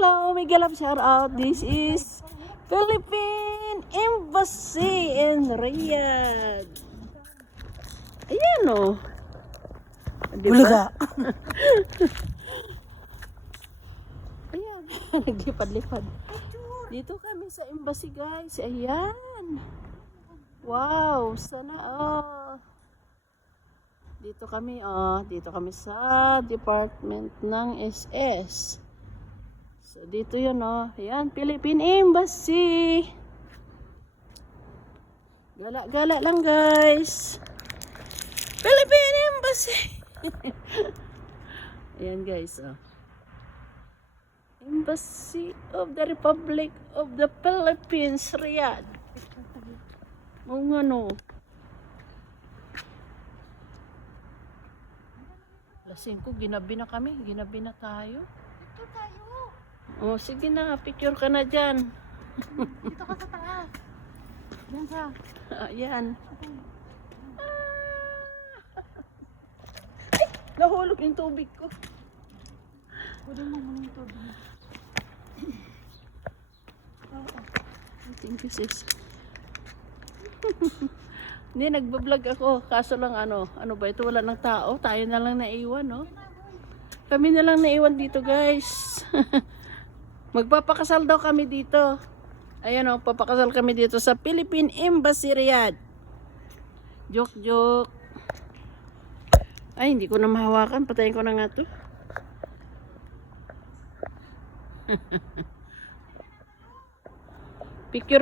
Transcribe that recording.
Hello, Miguel Love shout out. This is Philippine Embassy in Riyadh. Ayan o. Diba? Bulaga. Ayan, naglipad-lipad. Dito kami sa embassy guys. Ayan. Wow, sana oh. Dito kami oh, dito kami sa department ng SS. So dito 'yun oh. Ayan, Philippine Embassy. Gala-gala lang guys. Philippine Embassy. Ayan guys oh. Embassy of the Republic of the Philippines, Riyadh. Oo nga no. Lasing ko, ginabi na kami. Ginabi na tayo. Ito tayo. Oh, sige na, picture ka na dyan. Dito ka sa taas. Yan ka. Ayan. Ay, nahulog yung tubig ko. Kunin mo muna ito. Thank you, sis. Hindi, nagbablog ako. Kaso lang ano, ano ba ito? Wala ng tao. Tayo na lang naiwan, no? Kami na lang naiwan dito, guys. Magpapakasal daw kami dito. Ayan o, papakasal kami dito sa Philippine Embassy Riyadh. Joke, joke. Ay, hindi ko na mahawakan. Patayin ko na nga to. Picture